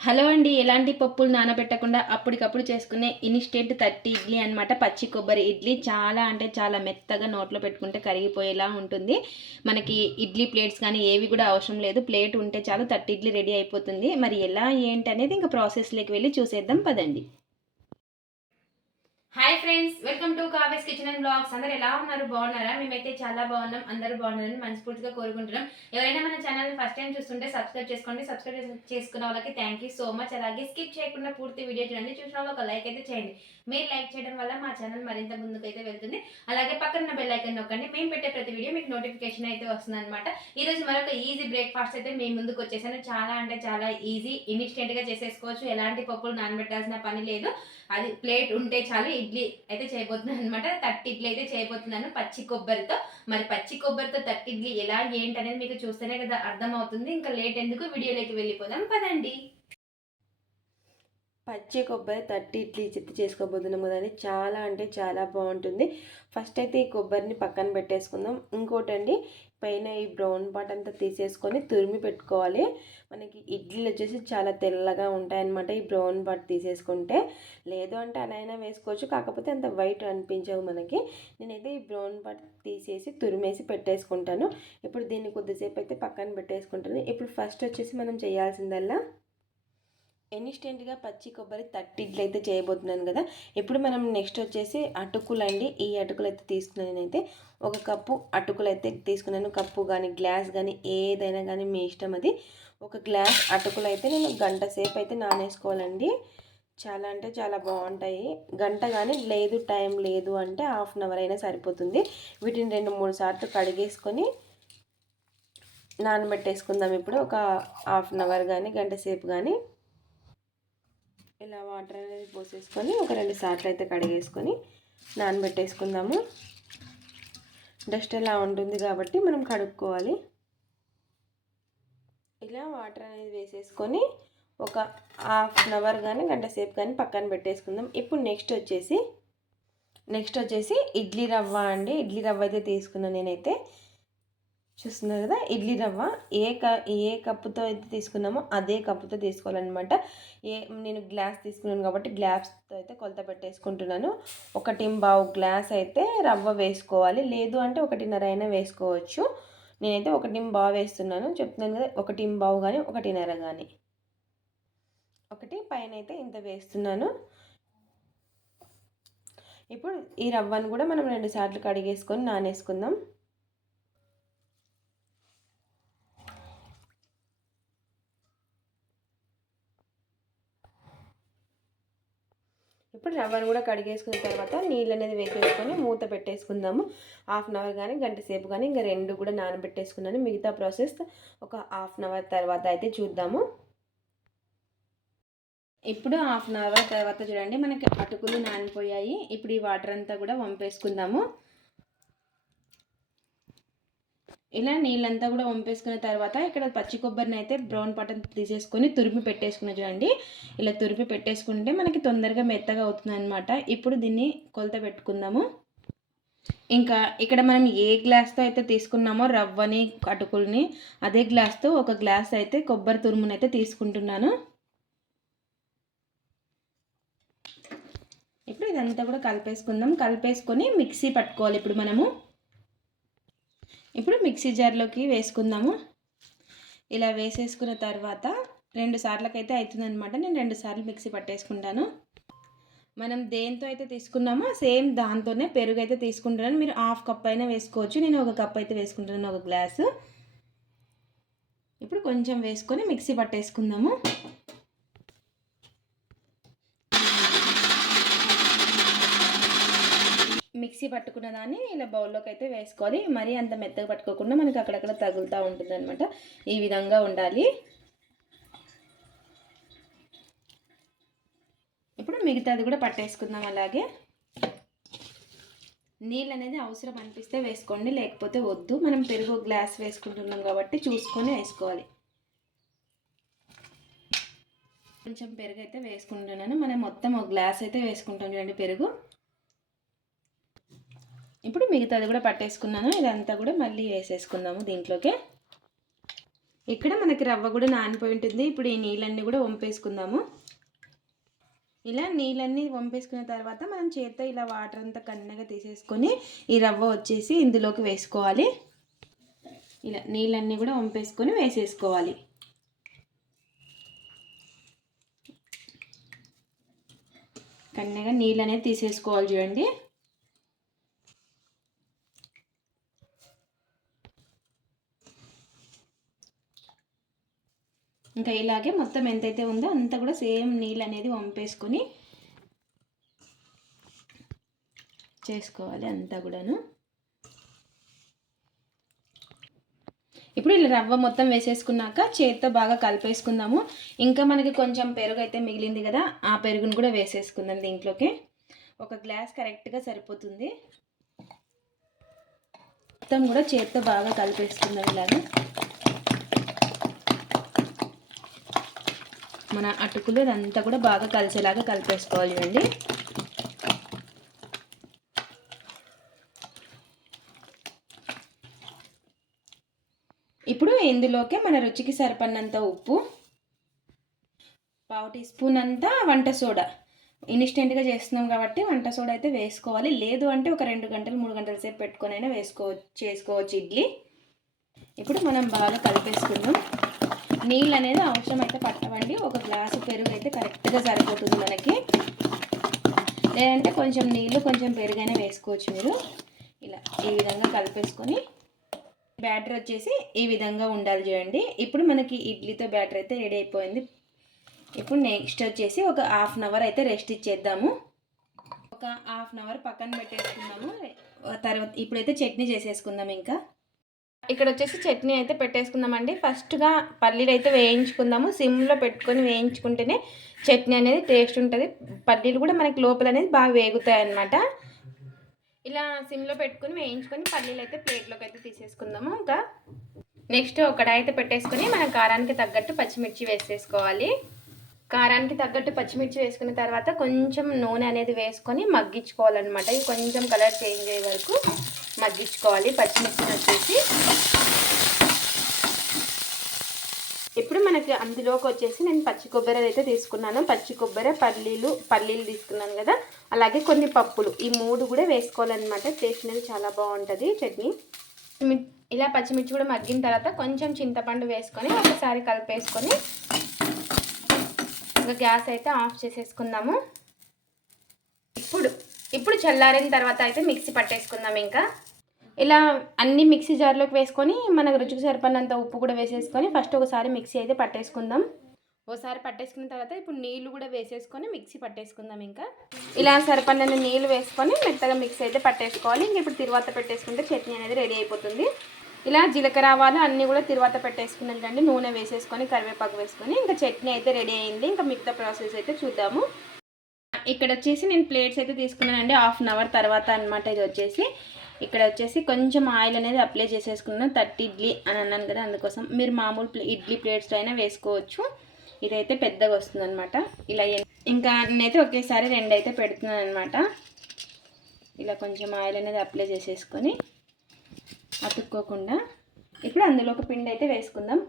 Hello అండి ఎలాంటి పప్పులు నానబెట్టకుండా అప్పటికప్పుడు చేసుకునే ఇన్స్టెంట్ థర్టీ ఇడ్లీ అనమాట పచ్చి కొబ్బరి ఇడ్లీ చాలా అంటే చాలా మెత్తగా నోట్లో పెట్టుకుంటే కరిగిపోయేలా ఉంటుంది. మనకి ఇడ్లీ ప్లేట్స్ కానీ ఏవి కూడా అవసరం లేదు. ప్లేట్ ఉంటే చాలు థర్టీ ఇడ్లీ రెడీ అయిపోతుంది. మరి ఎలా ఏంటి అనేది ఇంకా ప్రాసెస్లోకి వెళ్ళి చూసేద్దాం పదండి. Hi friends welcome to Kavya's kitchen and blogs అందరు ఎలా ఉన్నారు? బాగున్నారా? మేమైతే చాలా బాగున్నాం. అందరూ బాగున్నారని మనస్ఫూర్తిగా కోరుకుంటున్నాం. ఎవరైనా మన ఛానల్ ఫస్ట్ టైం చూస్తుంటే సబ్స్క్రైబ్ చేసుకోండి. సబ్స్క్రైబ్ చేసుకున్న వాళ్ళకి థ్యాంక్ యూ సో మచ్ అలాగే స్కిప్ చేయకుండా పూర్తి వీడియో చూడండి. చూసిన వాళ్ళు ఒక లైక్ అయితే చేయండి. మీరు లైక్ చేయడం వల్ల మా ఛానల్ మరింత ముందుకైతే వెళ్తుంది. అలాగే పక్కన బెల్ ఐకన్ నొక్కండి. మేము పెట్టే ప్రతి వీడియో మీకు నోటిఫికేషన్ అయితే వస్తుంది అనమాట ఈరోజు మరొక ఈజీ బ్రేక్ఫాస్ట్ అయితే మేము ముందుకు వచ్చేసాను. చాలా అంటే చాలా ఈజీ ఇన్స్టెంట్గా చేసేసుకోవచ్చు. ఎలాంటి పప్పులు నానబెట్టాల్సిన పని లేదు. అది ప్లేట్ ఉంటే చాలు ఇడ్లీ అయితే చేయబోతున్నాను అనమాట తట్టి ఇడ్లీ అయితే చేయబోతున్నాను. పచ్చి కొబ్బరితో. మరి పచ్చి కొబ్బరితో తట్టి ఇడ్లీ ఎలా ఏంటి అనేది మీకు చూస్తేనే కదా అర్థమవుతుంది. ఇంకా లేట్ ఎందుకు? వీడియోలోకి వెళ్ళిపోదాం. పదండి. పచ్చి కొబ్బరి తట్టి ఇడ్లీ చిత్తి చేసుకోబోతున్నాం కదండి చాలా అంటే చాలా బాగుంటుంది. ఫస్ట్ అయితే ఈ కొబ్బరిని పక్కన పెట్టేసుకుందాం. ఇంకోటండి పైన ఈ బ్రౌన్ పార్ట్ అంతా తీసేసుకొని తురిమి పెట్టుకోవాలి. మనకి ఇడ్లీలు వచ్చేసి చాలా తెల్లగా ఉంటాయన్నమాట ఈ బ్రౌన్ పార్ట్ తీసేసుకుంటే. లేదు అంటే అనైనా వేసుకోవచ్చు కాకపోతే అంత వైట్ అనిపించవు మనకి. నేనైతే ఈ బ్రౌన్ పార్ట్ తీసేసి తురిమేసి పెట్టేసుకుంటాను. ఇప్పుడు దీన్ని కొద్దిసేపు అయితే పక్కన పెట్టేసుకుంటాను. ఇప్పుడు ఫస్ట్ వచ్చేసి మనం చేయాల్సిందల్లా ఇన్స్టెంట్గా పచ్చి కొబ్బరి తట్టిడ్లు అయితే చేయబోతున్నాను కదా. ఇప్పుడు మనం నెక్స్ట్ వచ్చేసి అటుకులు అండి ఈ అటుకులు అయితే తీసుకున్నాను నేనైతే. ఒక కప్పు అటుకులు అయితే తీసుకున్నాను. కప్పు కానీ గ్లాస్ కానీ ఏదైనా కానీ మీ ఇష్టం అది. ఒక గ్లాస్ అటుకులు అయితే నేను గంట సేపు అయితే నానేసుకోవాలండి. చాలా అంటే చాలా బాగుంటాయి. గంట కానీ లేదు టైం లేదు అంటే హాఫ్ అన్ అవర్ అయినా సరిపోతుంది. వీటిని రెండు మూడు సార్లు కడిగేసుకొని నానబెట్టేసుకుందాం. ఇప్పుడు ఒక హాఫ్ అన్ అవర్ కానీ గంట సేపు కానీ ఇలా వాటర్ అనేది పోసేసుకొని ఒక రెండు సార్లు అయితే కడిగేసుకొని నానబెట్టేసుకుందాము. డస్ట్ ఎలా ఉంటుంది కాబట్టి మనం కడుక్కోవాలి. ఇలా వాటర్ అనేది వేసేసుకొని ఒక హాఫ్ అన్ అవర్ కానీ గంట సేపు కానీ పక్కన పెట్టేసుకుందాం. ఇప్పుడు నెక్స్ట్ వచ్చేసి నెక్స్ట్ వచ్చేసి ఇడ్లీ రవ్వ అండి. ఇడ్లీ రవ్వ అయితే తీసుకున్నాను నేనైతే. చూస్తున్నారు కదా ఇడ్లీ రవ్వ ఏ క ఏ కప్పుతో అయితే తీసుకున్నామో అదే కప్పుతో తీసుకోవాలన్నమాట. ఏ నేను గ్లాస్ తీసుకున్నాను కాబట్టి గ్లాస్తో అయితే కొలత పెట్టేసుకుంటున్నాను. ఒకటి బావు గ్లాస్ అయితే రవ్వ వేసుకోవాలి. లేదు అంటే ఒకటిన్నర అయినా వేసుకోవచ్చు. నేనైతే ఒకటి బావు వేస్తున్నాను. చెప్తున్నాను కదా ఒకటి బావు కానీ ఒకటిన్నర కానీ ఒకటి పైన అయితే ఇంత వేస్తున్నాను. ఇప్పుడు ఈ రవ్వను కూడా మనం రెండు సార్లు కడిగేసుకొని నానేసుకుందాం. ఇప్పుడు రవ్వను కూడా కడిగేసుకున్న తర్వాత నీళ్ళు అనేది వేసేసుకొని మూత పెట్టేసుకుందాము. హాఫ్ అన్ అవర్ కానీ గంట సేపు కానీ ఇంకా రెండు కూడా నానబెట్టేసుకున్నాను. మిగతా ప్రాసెస్ ఒక హాఫ్ అన్ అవర్ తర్వాత అయితే చూద్దాము. ఇప్పుడు హాఫ్ అన్ అవర్ తర్వాత చూడండి మనకి అటుకులు నానిపోయాయి. ఇప్పుడు ఈ వాటర్ అంతా కూడా వంపేసుకుందాము. ఇలా నీళ్ళంతా కూడా వంపేసుకున్న తర్వాత ఇక్కడ పచ్చి కొబ్బరిని అయితే బ్రౌన్ పట్టన్ తీసేసుకొని తురిమి పెట్టేసుకున్న చూడండి. ఇలా తురిమి పెట్టేసుకుంటే మనకి తొందరగా మెత్తగా అవుతుంది అనమాట ఇప్పుడు దీన్ని కొలత పెట్టుకుందాము. ఇంకా ఇక్కడ మనం ఏ గ్లాస్తో అయితే తీసుకున్నామో రవ్వని అటుకుల్ని అదే గ్లాస్తో ఒక గ్లాస్ అయితే కొబ్బరి తురుముని అయితే తీసుకుంటున్నాను. ఇప్పుడు ఇదంతా కూడా కలిపేసుకుందాం. కలిపేసుకొని మిక్సీ పట్టుకోవాలి ఇప్పుడు మనము. ఇప్పుడు మిక్సీ జార్లోకి వేసుకుందాము. ఇలా వేసేసుకున్న తర్వాత రెండు సార్లకైతే అవుతుందనమాట నేను రెండు సార్లు మిక్సీ పట్టేసుకుంటాను. మనం దేంతో అయితే తీసుకున్నామో సేమ్ దాంతోనే పెరుగు అయితే తీసుకుంటున్నాను మీరు హాఫ్ కప్ అయినా వేసుకోవచ్చు. నేను ఒక కప్ అయితే వేసుకుంటున్నాను ఒక గ్లాసు. ఇప్పుడు కొంచెం వేసుకొని మిక్సీ పట్టేసుకుందాము. మిక్సీ పట్టుకున్న దాన్ని ఇలా బౌల్లోకి అయితే వేసుకోవాలి మరీ అంత మెత్తగా పట్టుకోకుండా మనకి అక్కడక్కడ తగులుతూ ఉంటుంది అనమాట ఈ విధంగా ఉండాలి. ఇప్పుడు మిగతాది కూడా పట్టేసుకుందాం అలాగే. నీళ్ళు అనేది అవసరం అనిపిస్తే వేసుకోండి లేకపోతే వద్దు. మనం పెరుగు గ్లాస్ వేసుకుంటున్నాం కాబట్టి చూసుకొని వేసుకోవాలి. కొంచెం పెరుగు అయితే వేసుకుంటున్నాను. మనం మొత్తం ఒక గ్లాస్ అయితే వేసుకుంటాం చూడండి పెరుగు. ఇప్పుడు మిగతాది కూడా పట్టేసుకున్నాను. ఇదంతా కూడా మళ్ళీ వేసేసుకుందాము దీంట్లోకి. ఇక్కడ మనకి రవ్వ కూడా నానిపోయి ఉంటుంది. ఇప్పుడు ఈ నీళ్ళన్నీ కూడా వంపేసుకుందాము. ఇలా నీళ్ళన్నీ వంపేసుకున్న తర్వాత మనం చేత్తో ఇలా వాటర్ అంతా కన్నగా తీసేసుకొని ఈ రవ్వ వచ్చేసి ఇందులోకి వేసుకోవాలి. ఇలా నీళ్ళన్నీ కూడా వంపేసుకొని వేసేసుకోవాలి. కన్నగా నీళ్ళు అనేది తీసేసుకోవాలి చూడండి. ఇంకా ఇలాగే మొత్తం ఎంతైతే ఉందో అంతా కూడా సేమ్ నీళ్ళు అనేది వంపేసుకొని చేసుకోవాలి అంతా కూడాను. ఇప్పుడు ఇలా రవ్వ మొత్తం వేసేసుకున్నాక చేత్తో బాగా కలిపేసుకుందాము. ఇంకా మనకి కొంచెం పెరుగు అయితే మిగిలింది కదా ఆ పెరుగును కూడా వేసేసుకుందాం దీంట్లోకి. ఒక గ్లాస్ కరెక్ట్గా సరిపోతుంది. మొత్తం కూడా చేత్తో బాగా కలిపేసుకుందాం ఇలాగా. మన అటుకులు ఇదంతా కూడా బాగా కలిసేలాగా కలిపేసుకోవాలి అండి. ఇప్పుడు ఇందులోకే మన రుచికి సరిపడినంత ఉప్పు పావు టీ స్పూన్ అంతా వంట సోడా. ఇన్స్టెంట్గా చేస్తున్నాం కాబట్టి వంట సోడా అయితే వేసుకోవాలి. లేదు అంటే ఒక రెండు గంటలు మూడు గంటల సేపు పెట్టుకొని అయినా వేసుకోవచ్చు చేసుకోవచ్చు ఇడ్లీ. ఇప్పుడు మనం బాగా కలిపేసుకుందాం. నీళ్ళు అనేది అవసరం అయితే పట్టవండి. ఒక గ్లాసు పెరుగు అయితే కరెక్ట్గా సరిపోతుంది మనకి. లేదంటే కొంచెం నీళ్ళు కొంచెం పెరుగైనా వేసుకోవచ్చు మీరు. ఇలా ఈ విధంగా కలిపేసుకొని బ్యాటర్ వచ్చేసి ఈ విధంగా ఉండాలి చూడండి. ఇప్పుడు మనకి ఇడ్లీతో బ్యాటర్ అయితే రెడీ అయిపోయింది. ఇప్పుడు నెక్స్ట్ వచ్చేసి ఒక హాఫ్ అన్ అవర్ అయితే రెస్ట్ ఇచ్చేద్దాము. ఒక హాఫ్ అన్ అవర్ పక్కన పెట్టేసుకున్నాము తర్వాత ఇప్పుడైతే చట్నీ చేసేసుకుందాం ఇంకా. ఇక్కడ వచ్చేసి చట్నీ అయితే పెట్టేసుకుందామండి. ఫస్ట్గా పల్లీలు అయితే వేయించుకుందాము. సిమ్లో పెట్టుకొని వేయించుకుంటేనే చట్నీ అనేది టేస్ట్ ఉంటుంది. పల్లీలు కూడా మనకి లోపల అనేది బాగా వేగుతాయి అన్నమాట ఇలా సిమ్లో పెట్టుకొని వేయించుకొని పల్లీలు అయితే ప్లేట్లోకి అయితే తీసేసుకుందాము. ఇంకా నెక్స్ట్ ఒక అయితే పెట్టేసుకొని మన కారానికి తగ్గట్టు పచ్చిమిర్చి వేసేసుకోవాలి. కారానికి తగ్గట్టు పచ్చిమిర్చి వేసుకున్న తర్వాత కొంచెం నూనె అనేది వేసుకొని మగ్గించుకోవాలన్నమాట. ఇది కొంచెం కలర్ చేంజ్ అయ్యే వరకు మగ్గించుకోవాలి. పచ్చిమిర్చిని వచ్చేసి ఇప్పుడు మనకి అందులోకి వచ్చేసి నేను పచ్చి కొబ్బరి అయితే తీసుకున్నాను. పచ్చి కొబ్బరి పల్లీలు పల్లీలు తీసుకున్నాను కదా. అలాగే కొన్ని పప్పులు. ఈ మూడు కూడా వేసుకోవాలన్నమాట. టేస్ట్ అనేది చాలా బాగుంటుంది. చట్నీ. ఇలా పచ్చిమిర్చి కూడా మగ్గిన తర్వాత కొంచెం చింతపండు వేసుకొని ఒకసారి కలిపేసుకొని ఇంకా గ్యాస్ అయితే ఆఫ్ చేసేసుకుందాము. ఇప్పుడు ఇప్పుడు చల్లారిన తర్వాత అయితే మిక్సీ పట్టేసుకుందాం ఇంకా. ఇలా అన్ని మిక్సీ జార్లోకి వేసుకొని మనకు రుచికి సరిపడినంత ఉప్పు కూడా వేసేసుకొని ఫస్ట్ ఒకసారి మిక్సీ అయితే పట్టేసుకుందాం. ఒకసారి పట్టేసుకున్న తర్వాత ఇప్పుడు నీళ్ళు కూడా వేసేసుకొని మిక్సీ పట్టేసుకుందాం ఇంకా. ఇలా సరిపడిన నీళ్ళు వేసుకొని మెత్తగా మిక్సీ అయితే పట్టేసుకోవాలి. ఇంక ఇప్పుడు తిరువాత పెట్టేసుకుంటే చట్నీ అనేది రెడీ అయిపోతుంది. ఇలా జీలకర్ర ఆవాలు అన్నీ కూడా తిరువాత పెట్టేసుకున్నాండి నూనె వేసేసుకొని కరివేపాకు వేసుకొని ఇంకా చట్నీ అయితే రెడీ అయింది. ఇంకా మిగతా ప్రాసెస్ అయితే చూద్దాము. ఇక్కడ వచ్చేసి నేను ప్లేట్స్ అయితే తీసుకున్నానండి. హాఫ్ అన్ అవర్ తర్వాత అనమాట ఇది వచ్చేసి. ఇక్కడ వచ్చేసి కొంచెం ఆయిల్ అనేది అప్లై చేసేసుకున్నాను థర్టీ ఇడ్లీ అని అన్నాను కదా అందుకోసం మీరు మామూలు ప్లే ఇడ్లీ ప్లేట్స్లో అయినా వేసుకోవచ్చు. ఇదైతే పెద్దగా వస్తుంది అనమాట ఇలా ఇంకా నేనైతే ఒకేసారి రెండు అయితే పెడుతున్నాను అనమాట ఇలా కొంచెం ఆయిల్ అనేది అప్లై చేసేసుకొని అతుక్కోకుండా. ఇప్పుడు అందులో ఒక పిండి అయితే వేసుకుందాం.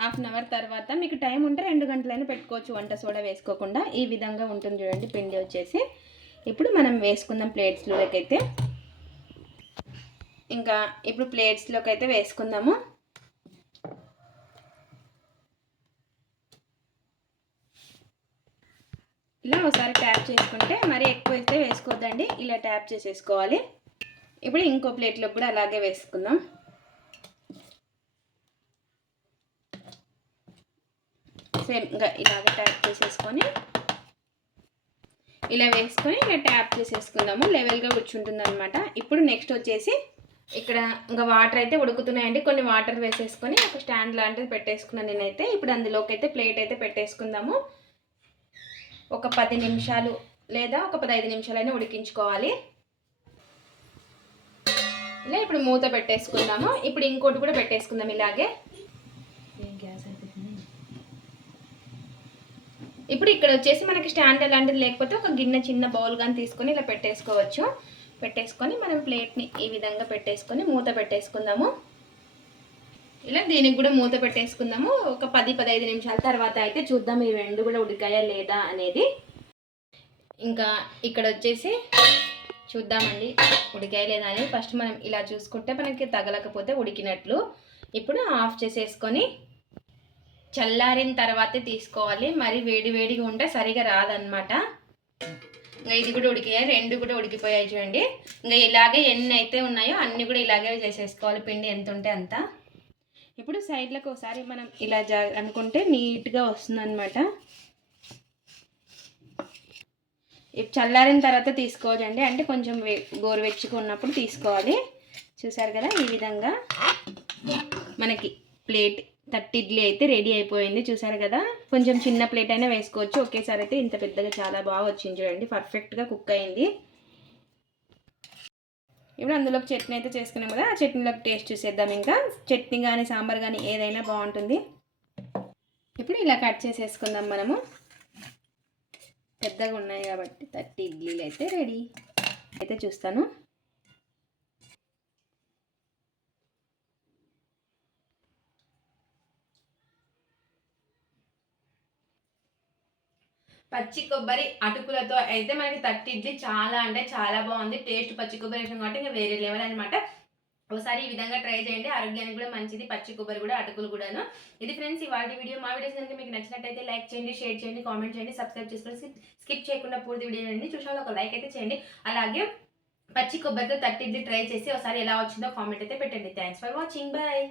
హాఫ్ అన్ అవర్ తర్వాత మీకు టైం ఉంటే రెండు గంటలైనా పెట్టుకోవచ్చు వంట సోడా వేసుకోకుండా. ఈ విధంగా ఉంటుంది చూడండి పిండి వచ్చేసి. ఇప్పుడు మనం వేసుకుందాం ప్లేట్స్లోకి అయితే ఇంకా ఇప్పుడు ప్లేట్స్లోకి అయితే వేసుకుందాము. ఇలా ఒకసారి ట్యాప్ చేసుకుంటే మరి ఎక్కువ అయితే వేసుకోవద్దండి. ఇలా ట్యాప్ చేసేసుకోవాలి. ఇప్పుడు ఇంకో ప్లేట్లో కూడా అలాగే వేసుకుందాం. సేమ్ ఇంకా ఇలాగే ట్యాప్ చేసేసుకొని ఇలా వేసుకొని ఇలా ట్యాప్ చేసేసుకుందాము. లెవెల్గా కూర్చుంటుంది అనమాట ఇప్పుడు నెక్స్ట్ వచ్చేసి ఇక్కడ ఇంకా వాటర్ అయితే ఉడుకుతున్నాయండి. కొన్ని వాటర్ వేసేసుకొని ఒక స్టాండ్ లాంటిది పెట్టేసుకున్నాను నేనైతే. ఇప్పుడు అందులోకి అయితే ప్లేట్ అయితే పెట్టేసుకుందాము. ఒక పది నిమిషాలు లేదా ఒక పదహైదు నిమిషాలైనా ఉడికించుకోవాలి. ఇలా ఇప్పుడు మూత పెట్టేసుకుందాము. ఇప్పుడు ఇంకోటి కూడా పెట్టేసుకుందాం ఇలాగే. గ్యాస్ ఇప్పుడు ఇక్కడ వచ్చేసి మనకి స్టాండ్ అలాంటిది లేకపోతే ఒక గిన్నె చిన్న బౌల్ కానీ తీసుకొని ఇలా పెట్టేసుకోవచ్చు. పెట్టేసుకొని మనం ప్లేట్ని ఈ విధంగా పెట్టేసుకొని మూత పెట్టేసుకుందాము. ఇలా దీనికి కూడా మూత పెట్టేసుకుందాము. ఒక పది పదహైదు నిమిషాల తర్వాత అయితే చూద్దాం ఈ రెండు కూడా ఉడికాయా లేదా అనేది. ఇంకా ఇక్కడ వచ్చేసి చూద్దామండి ఉడికాయ లేదా అనేది. ఫస్ట్ మనం ఇలా చూసుకుంటే మనకి తగలకపోతే ఉడికినట్లు. ఇప్పుడు ఆఫ్ చేసేసుకొని చల్లారిన తర్వాతే తీసుకోవాలి. మరి వేడి వేడిగా ఉంటే సరిగా రాదనమాట ఇంకా ఇది కూడా ఉడికాయి? రెండు కూడా ఉడికిపోయాయి చూడండి. ఇంకా ఇలాగే ఎన్ని అయితే ఉన్నాయో అన్నీ కూడా ఇలాగే చేసేసుకోవాలి. పిండి ఎంత ఉంటే అంత. ఇప్పుడు సైడ్లకు ఒకసారి మనం ఇలా జా అనుకుంటే నీట్గా వస్తుందన్నమాట. చల్లారిన తర్వాత తీసుకోవాలండి. అంటే కొంచెం వే ఉన్నప్పుడు తీసుకోవాలి. చూసారు కదా ఈ విధంగా మనకి ప్లేట్ థర్టీ ఇడ్లీ అయితే రెడీ అయిపోయింది. చూసారు కదా? కొంచెం చిన్న ప్లేట్ అయినా వేసుకోవచ్చు. ఒకేసారి అయితే ఇంత పెద్దగా చాలా బాగా వచ్చింది చూడండి. పర్ఫెక్ట్గా కుక్ అయింది. ఇప్పుడు అందులోకి చట్నీ అయితే చేసుకున్నాం కదా. ఆ చట్నీలోకి టేస్ట్ చూసేద్దాం ఇంకా. చట్నీ కానీ సాంబార్ కానీ ఏదైనా బాగుంటుంది. ఇప్పుడు ఇలా కట్ చేసేసుకుందాం మనము. పెద్దగా ఉన్నాయి కాబట్టి థర్టీ ఇడ్లీలు అయితే రెడీ. అయితే చూస్తాను. పచ్చి కొబ్బరి అటుకులతో అయితే మనకి తట్టి ఇడ్లీ చాలా అంటే చాలా బాగుంది. టేస్ట్ పచ్చి కొబ్బరి వేసాం కాబట్టి ఇంకా వేరే లెవెల్ అనమాట ఒకసారి ఈ విధంగా ట్రై చేయండి. ఆరోగ్యానికి కూడా మంచిది. పచ్చి కొబ్బరి కూడా అటుకులు కూడాను. ఇది ఫ్రెండ్స్ ఇవాళ వీడియో మా వీడియోస్ కనుక మీకు నచ్చినట్టయితే లైక్ చేయండి షేర్ చేయండి కామెంట్ చేయండి సబ్స్క్రైబ్ చేసుకొని స్కిప్ చేయకుండా పూర్తి వీడియో అండి చూసాలో ఒక లైక్ అయితే చేయండి. అలాగే పచ్చి కొబ్బరితో తట్టి ఇడ్లీ ట్రై చేసి ఒకసారి ఎలా వచ్చిందో కామెంట్ అయితే పెట్టండి. Thanks for watching bye